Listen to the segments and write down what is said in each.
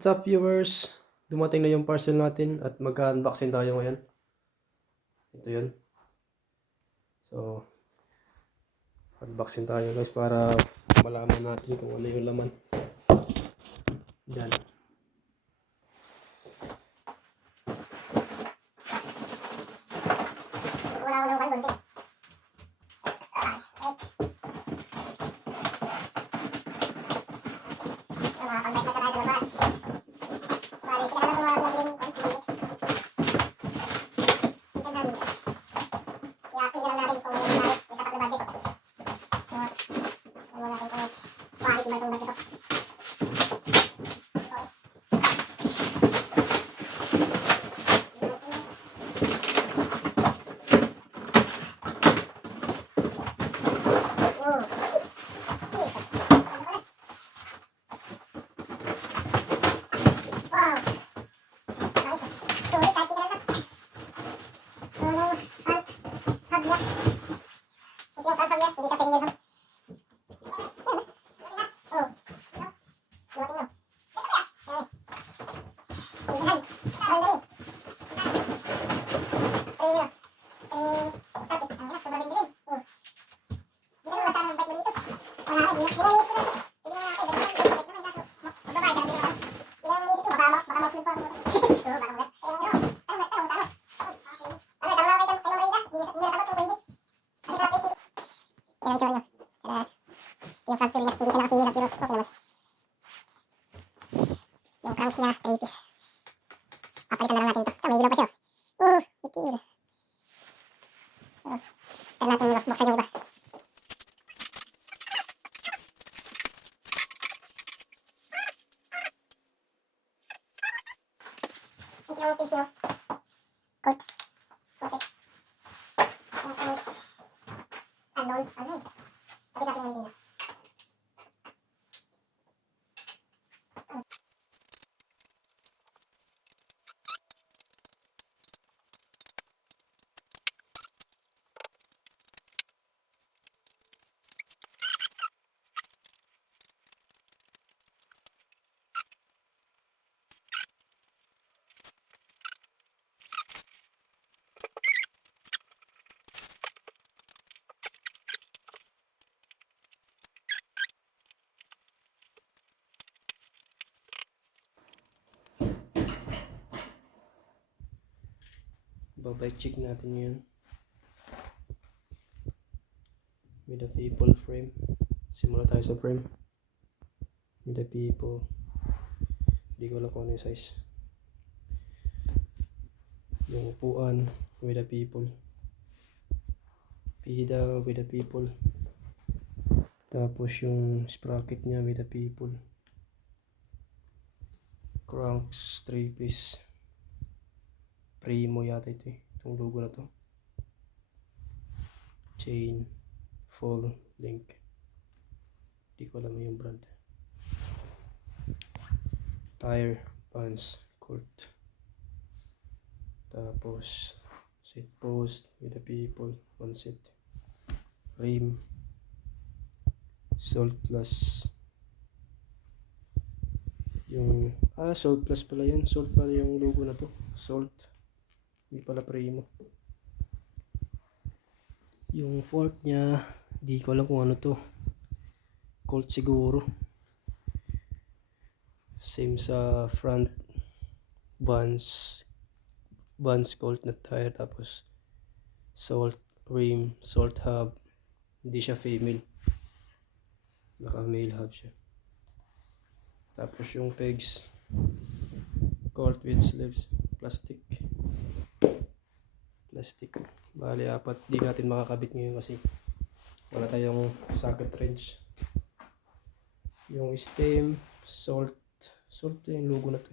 What's up viewers? Dumating na yung parcel natin at mag-unboxing tayo ngayon. Ito yun. So, unboxing tayo guys para malaman natin kung ano yung laman. Diyan. Yung front wheel niya, hindi siya naka-finilat pero okay naman. Yung cranks niya, 3 piece. Papalitan na lang natin ito. May ilaw pa siya. Itil. Tara natin buksan yung iba. Ito yung piece nyo. Colt. Okay. Tapos, unknown. Ano eh? Kapit natin yung ilaw. Babay check natin yun. With the people frame. Simula tayo sa frame. With the people. Hindi ko alam kung ano yung size. Yung upuan with the people. Pida with the people. Tapos yung sprocket niya with the people. Cranks 3 piece. Primo yata ito eh. Itong logo na to. Chain. Full link. Hindi ko alam yung brand. Tire. Pants. Colt. Tapos seat post with the people. 1 seat. Rim. Salt Plus. Yung Salt Plus pala yan. Salt pala yung logo na to. Salt. Hindi pala Primo. Yung fork niya, di ko alam kung ano to. Colt siguro. Same sa front. Vans Colt na tire. Tapos Salt rim, Salt hub. Hindi siya female. Naka male hub siya. Tapos yung pegs. Colt with sleeves. Plastic. Bali 4. Di natin makakabit ngayon kasi wala tayong socket wrench. Yung stem, salt yung logo na to.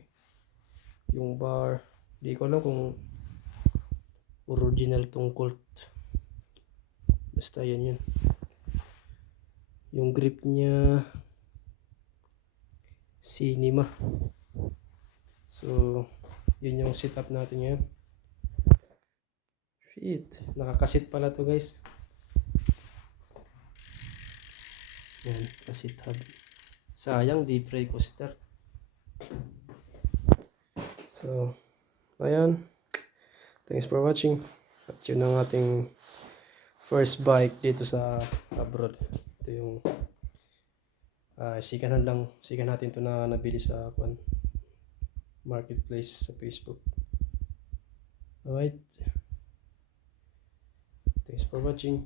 Yung bar, di ko alam kung original tong Colt. Basta yan yun. Yung grip niya Cinema. So yun yung setup natin ngayon. Shit, nakakasit pala to guys. Yan, kasit hub. Sayang, deep fry coaster. So, ayan. Thanks for watching. At yun ang ating first bike dito sa abroad. Ito yung sikan natin to na nabili sa marketplace sa Facebook. Alright. Thanks for watching.